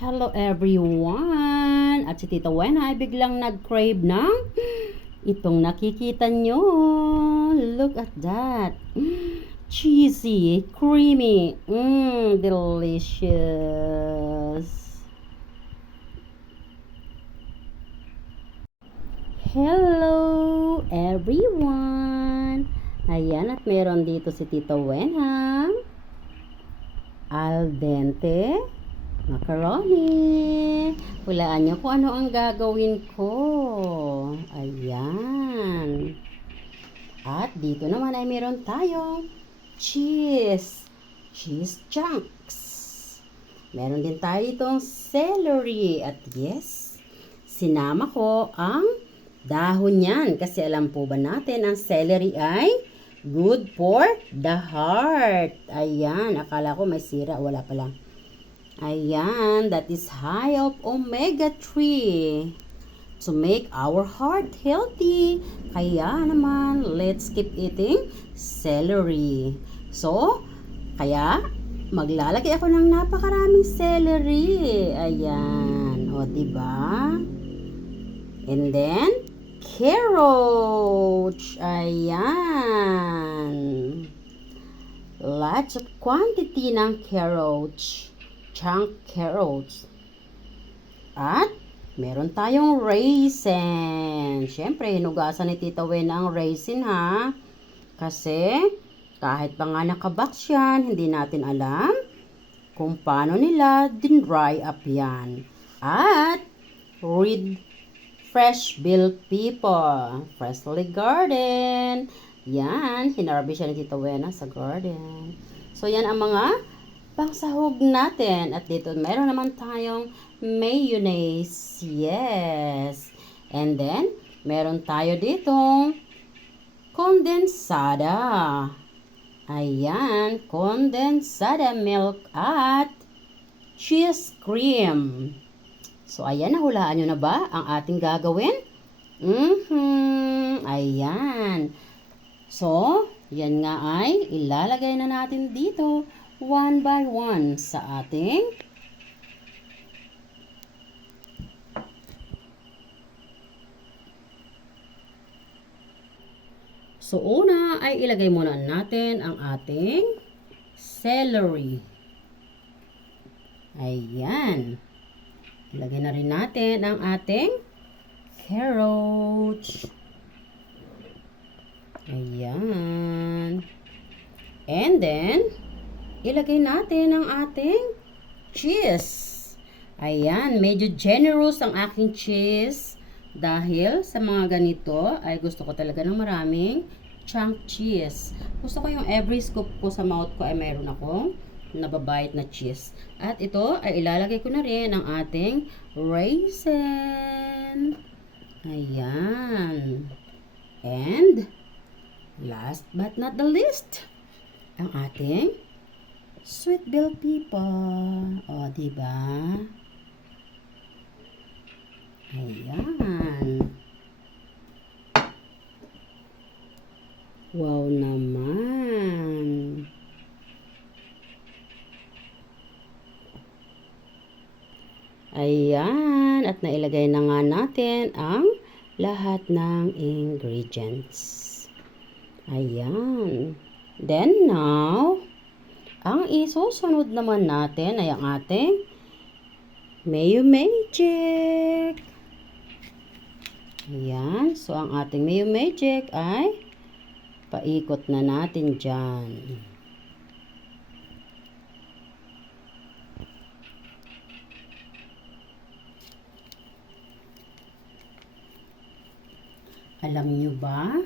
Hello everyone! At si Tita Wena ay biglang nag-crave ng itong nakikita nyo. Look at that. Cheesy, creamy, delicious. Hello everyone! Ayan, at meron dito si Tita Wena. Al dente macaroni. Hulaan nyo kung ano ang gagawin ko. Ayan. At dito naman ay meron tayong cheese. Cheese chunks. Meron din tayo itong celery. At yes, sinama ko ang dahon yan. Kasi alam po ba natin, ang celery ay good for the heart. Ayan. Akala ko may sira. Wala pala. Ayan, that is high of omega-3 to make our heart healthy. Kaya naman, let's keep eating celery. So, kaya maglalagay ako ng napakaraming celery. Ayan, o diba? And then, carrots. Ayan. Lots of quantity ng carrots. Chunk carrots. At meron tayong raisin. Siyempre, hinugasan ni Tita Wena ang raisin ha. Kasi kahit pa nga nakabox yan, hindi natin alam kung paano nila din-dry up yan. At with fresh bell pepper. Freshly garden. Yan, hinarvest siya ni Tita Wena sa garden. So, yan ang mga pangsahog natin. At dito, meron naman tayong mayonnaise. Yes. And then, meron tayo ditong kondensada. Ayan, kondensada milk at cheese cream. So, ayan, nahulaan nyo na ba ang ating gagawin? Ayan. So, yan nga ay ilalagay na natin dito one by one sa ating so una ay ilagay muna natin ang ating celery. Ayan. Ilagay na rin natin ang ating carrots. Ayan. And then ilagay natin ang ating cheese. Ayan, medyo generous ang aking cheese dahil sa mga ganito ay gusto ko talaga ng maraming chunk cheese. Gusto ko yung every scoop ko sa mouth ko ay mayroon akong nababite na cheese. At ito ay ilalagay ko na rin ang ating raisin. Ayan. And last but not the least, ang ating sweet bell pepper. O, diba? Ayan. Wow naman. Ayan. At nailagay na nga natin ang lahat ng ingredients. Ayan. Then now, ang isusunod naman natin ay ang ating Mayo Magic. Ayan. So, ang ating Mayo Magic ay paikot na natin dyan. Alam nyo ba,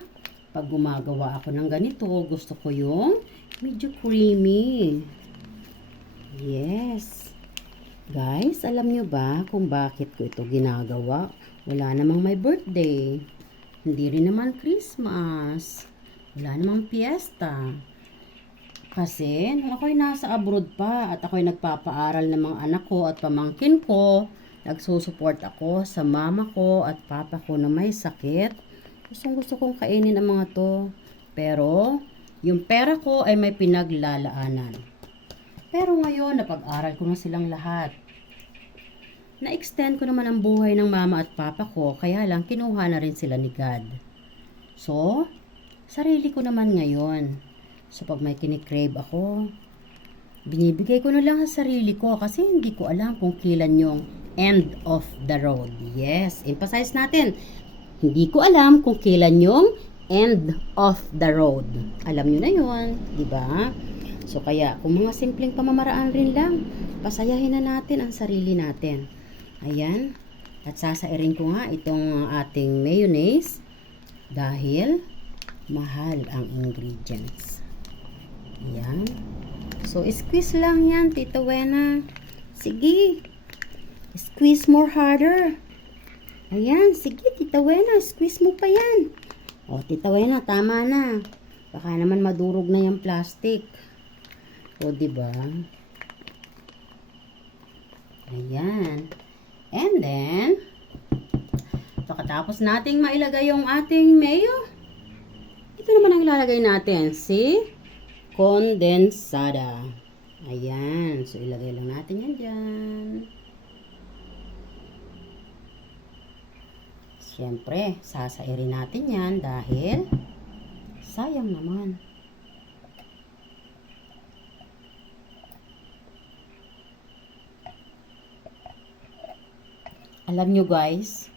pag gumagawa ako ng ganito, gusto ko yung medyo creamy. Yes. Guys, alam nyo ba kung bakit ko ito ginagawa? Wala namang my birthday. Hindi rin naman Christmas. Wala namang fiesta. Kasi, nung ako'y nasa abroad pa at ako'y nagpapaaral ng mga anak ko at pamangkin ko, nagsusupport ako sa mama ko at papa ko na may sakit. Gusto kong kainin ang mga to. Pero, yung pera ko ay may pinaglalaanan. Pero ngayon, napag-aral ko na silang lahat. na-extend ko naman ang buhay ng mama at papa ko, kaya lang kinuha na rin sila ni God. So, sarili ko naman ngayon. So, pag may kinikrave ako, binibigay ko na lang sa sarili ko kasi hindi ko alam kung kailan yung end of the road. Yes, emphasize natin. Hindi ko alam kung kailan yung end of the road. Alam nyo na yun, di ba? So, kaya, kung mga simpleng pamamaraan rin lang, pasayahin na natin ang sarili natin. Ayan. At sasairin ko nga itong ating mayonnaise dahil mahal ang ingredients. Ayan. So, squeeze lang yan, Tita Wena. Sige. Squeeze more harder. Ayan. Sige, Tita Wena. Squeeze mo pa yan. O, Tita Wena, tama na. Baka naman madurog na yung plastic. O, diba? Ayan. And then, pagkatapos nating mailagay yung ating mayo, ito naman ang ilalagay natin, si kondensada. Ayan. So, ilagay lang natin yan dyan. Siyempre, sasairin natin yan dahil sayang naman. Alam nyo guys,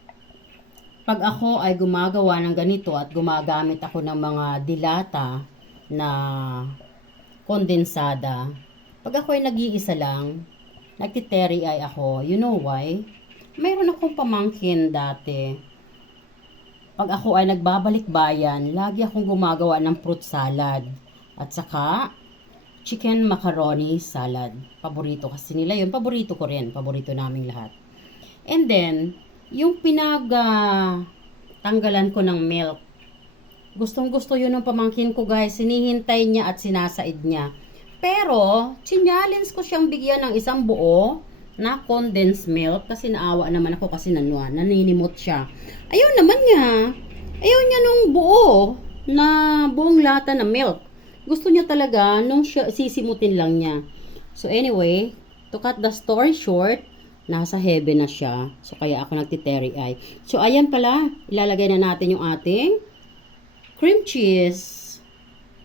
pag ako ay gumagawa ng ganito at gumagamit ako ng mga dilata na kondensada, pag ako ay nag-iisa lang, nagtiteri ay ako, you know why? Mayroon akong pamangkin dati. Pag ako ay nagbabalik bayan, lagi akong gumagawa ng fruit salad at saka chicken macaroni salad. Paborito kasi nila yun. Paborito ko rin. Paborito naming lahat. And then, yung tanggalan ko ng milk. Gustong-gusto yun ng pamangkin ko guys. Sinihintay niya at sinasaid niya. Pero, challenge ko siyang bigyan ng isang buo na condensed milk. Kasi naawa naman ako kasi naninimot siya. Ayaw naman niya. Ayaw niya nung buo na buong lata na milk. Gusto niya talaga nung sisimutin lang niya. So anyway, to cut the story short, nasa heaven na siya. So, kaya ako nagtiteri-ay. So, ayan pala. Ilalagay na natin yung ating cream cheese.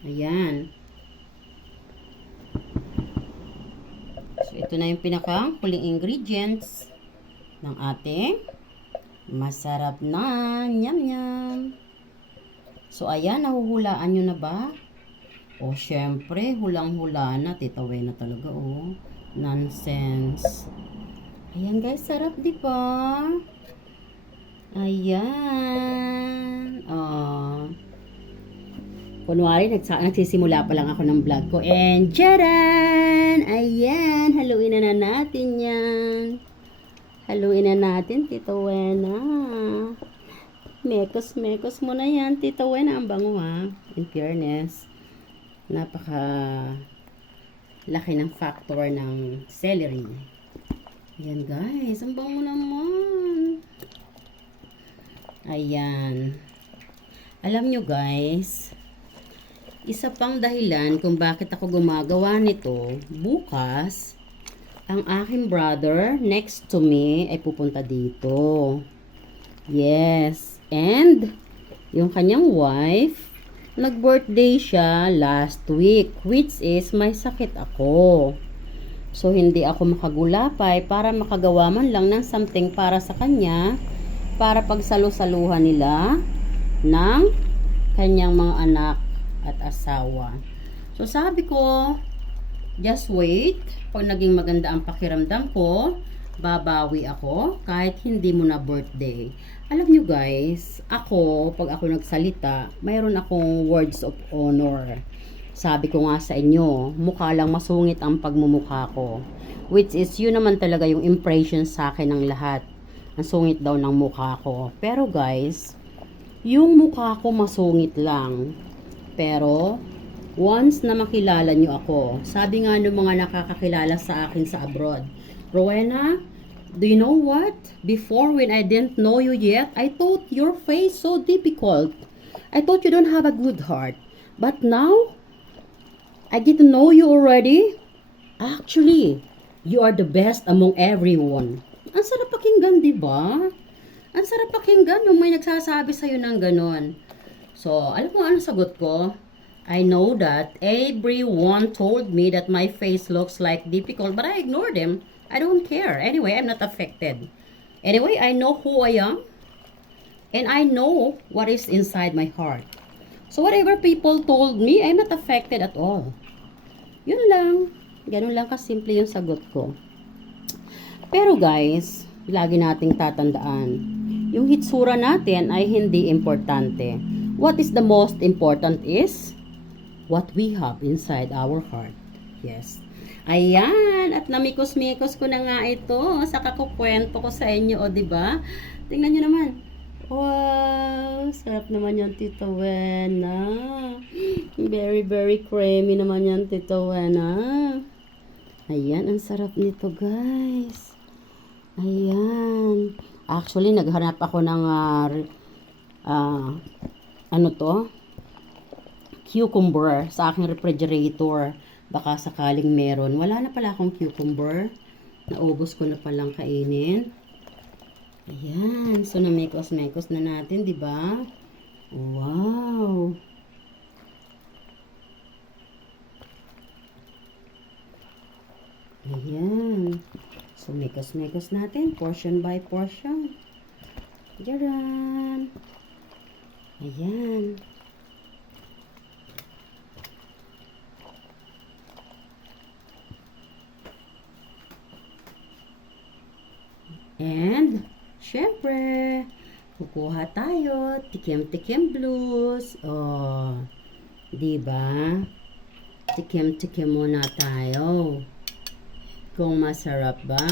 Ayan. So, ito na yung pinakang huling ingredients ng ating masarap na nyam-nyam. So, ayan. Nahuhulaan nyo na ba? O, syempre, hulang-hula na. Tita Wena talaga, oh. Nonsense. Ayan guys, sarap di ba? Ayan. Oh. Kunwari, nagsisimula pa lang ako ng vlog ko. And, tcharan! Ayan, haluin na natin yan. Haluin na natin, Tita Wena. Mekos mo na yan, Tita Wena. Ang bango ha. In fairness. Napaka laki ng factor ng celery. Ayan guys, ang bango naman. Ayan. Alam nyo guys, isa pang dahilan kung bakit ako gumagawa nito, bukas, ang aking brother next to me ay pupunta dito. Yes. And, yung kanyang wife, nag-birthday siya last week, which is may sakit ako. So, hindi ako makagulapay para makagawa man lang ng something para sa kanya, para pagsalu-saluhan nila ng kanyang mga anak at asawa. So, sabi ko, just wait. Pag naging maganda ang pakiramdam ko, babawi ako kahit hindi mo na birthday. Alam nyo guys, ako, pag ako nagsalita, mayroon akong words of honor. Sabi ko nga sa inyo, mukha lang masungit ang pagmumukha ko. Which is, yun naman talaga yung impression sa akin ng lahat. Ang sungit daw ng mukha ko. Pero guys, yung mukha ko masungit lang. Pero, once na makilala nyo ako, sabi nga ng mga nakakakilala sa akin sa abroad, Rowena, do you know what? Before, when I didn't know you yet, I thought your face so difficult. I thought you don't have a good heart. But now, I get to know you already. Actually, you are the best among everyone. Ang sarap pakinggan, di ba? Ang sarap pakinggan yung may nagsasabi sa'yo ng ganon. So, alam mo ano sagot ko? I know that everyone told me that my face looks like difficult, but I ignored them. I don't care. Anyway, I'm not affected. Anyway, I know who I am, and I know what is inside my heart. So, whatever people told me, I'm not affected at all. Yun lang. Ganun lang kasimple yung sagot ko. Pero guys, lagi nating tatandaan, yung hitsura natin ay hindi importante. What is the most important is what we have inside our heart. Yes. Ayan, at namikos-mikos ko na nga ito sa kakukwento ko sa inyo, o di ba? Tingnan niyo naman. Wow, sarap naman yan, Tita Wena. Very, very creamy naman yan, Tita Wena. Ayan, ang sarap nito, guys. Ayan. Actually, naghanap ako ng ano to? Cucumber sa aking refrigerator. Baka sakaling meron. Wala na pala akong cucumber. Naubos ko na palang kainin. Ayan. So, namekos-mekos na natin, di ba? Wow. Ayan. So, mekos-mekos natin. Portion by portion. Diyan. Ayan. And, syempre, kukuha tayo. Tikim-tikim blues. Oh, diba? Tikim-tikim muna tayo. Kung masarap ba.